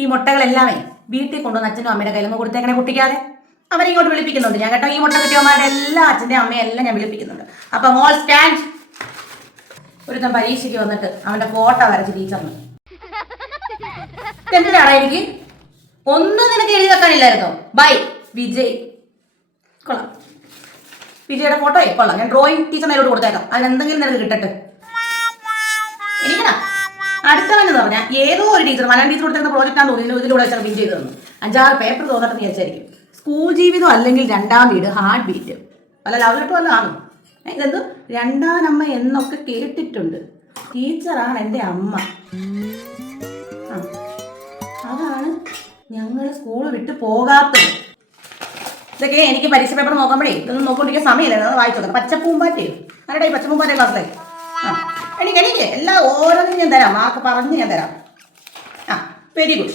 ഈ മുട്ടകളെല്ലാമേ വീട്ടിൽ കൊണ്ടുവന്ന് അച്ഛനും അമ്മയുടെ കയ്യിലൊന്നും കൊടുത്തേക്കണേ പൊട്ടിക്കാതെ. അവരെ ഇങ്ങോട്ട് വിളിപ്പിക്കുന്നുണ്ട് ഞാൻ കേട്ടോ. ഈ മുട്ട കിട്ടിയവന്മാരുടെ എല്ലാ അച്ഛൻ്റെ അമ്മയും എല്ലാം ഞാൻ വിളിപ്പിക്കുന്നുണ്ട്. അപ്പൊ മോൾ സ്റ്റാൻഡ്. ഒരുത്തൻ പരീക്ഷയ്ക്ക് വന്നിട്ട് അവന്റെ ഫോട്ടോ വരച്ച് ടീച്ചറിന്. എന്തിനാണ് എനിക്ക് ഒന്നും നിനക്ക് എഴുതി വെക്കാനില്ലായിരുന്നോ? ബൈ വിജയ്. കൊള്ളാം, വിജയുടെ ഫോട്ടോ കൊള്ളാം. ഞാൻ ഡ്രോയിങ് ടീച്ചറിനോട് കൊടുത്തേക്കാം. അതിനെന്തെങ്കിലും നിനക്ക് കിട്ടട്ടെ. എനിക്കടാ അടുത്തവനെന്ന് പറഞ്ഞാൽ ഏതോ ഒരു ടീച്ചർ മലയാളം ടീച്ചർ കൊടുത്തേക്കുന്ന പ്രോജക്റ്റാന്ന് തോന്നുന്നു. ഇതിലൂടെ വെച്ചാൽ വിൻ ചെയ്ത് തന്നു. 5-6 പേപ്പർ തോന്നിട്ടെന്ന് വിചാരിച്ചായിരിക്കും. സ്കൂൾ ജീവിതം അല്ലെങ്കിൽ 2ാം വീട്, ഹാർട്ട് ബീറ്റ്, വല്ല ലവ് ലെറ്റർ വല്ല ആണോ? ഇതെന്തോ 2ാം അമ്മ എന്നൊക്കെ കേട്ടിട്ടുണ്ട്. ടീച്ചറാണ് എൻ്റെ അമ്മ. അതാണ് ഞങ്ങൾ സ്കൂൾ വിട്ട് പോകാത്തത്. ഇതൊക്കെ എനിക്ക് പരീക്ഷ പേപ്പർ നോക്കുമ്പോഴേ ഇതൊന്നും നോക്കിക്കൊണ്ടിരിക്കാൻ സമയമില്ല. അത് വായിച്ചു നോക്കാം. പച്ചപ്പൂമ്പാറ്റയോ ആരുടെ ഈ പച്ചപ്പൂമ്പാറ്റ ക്ലാസ്സിലെ? എനിക്ക് എല്ലാം ഓരോന്നും ഞാൻ തരാം. മാർക്ക് പറഞ്ഞ് ഞാൻ തരാം. Very good.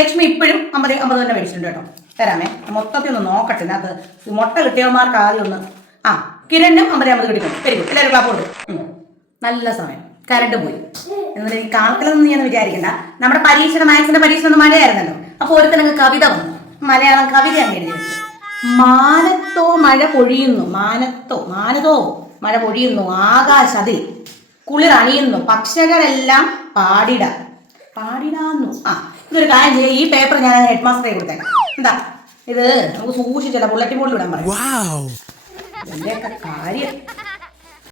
ലക്ഷ്മി ഇപ്പോഴും 50 തന്നെ മേടിച്ചിട്ടുണ്ട് കേട്ടോ. തരാമേ. മൊത്തത്തിൽ ഒന്ന് നോക്കട്ടെ. അതിനകത്ത് മുട്ട കിട്ടിയവന്മാർക്ക് ആദ്യം ഒന്ന്. കിരണിനും 50 കിട്ടിയിട്ടുണ്ട്. Very good. എല്ലാവരും ക്ലാപ്പ് കൊടുക്കും. നല്ല സമയം. കരണ്ട് പോയി എന്നാലും എനിക്ക് കാണിക്കലൊന്നും ഞാൻ വിചാരിക്കണ്ട. നമ്മുടെ പരീക്ഷ മാത്സിന്റെ പരീക്ഷ ഒന്ന് മഴയായിരുന്നല്ലോ. അപ്പോൾ ഒരുത്തനങ്ങ് കവിത വന്നു. മലയാളം കവിത അങ്ങ് എഴുതി വെച്ചു. മാനത്തോ മഴ പൊഴിയുന്നു, മാനത്തോ മഴ പൊഴിയുന്നു, ആകാശതിൽ കുളിർ അണിയുന്നു, പക്ഷികളെല്ലാം പാടിടാന്നു. ഇതൊരു കാര്യം ചെയ്യാം. ഈ പേപ്പർ ഞാൻ ഹെഡ് മാസ്റ്ററെ കൊടുത്തേക്കാം. എന്താ ഇത്? നമുക്ക് സൂക്ഷിച്ചല്ല ബുള്ളറ്റിൻ ബോർഡിൽ ഇടാൻ പറയാം. എന്റെയൊക്കെ കാര്യം.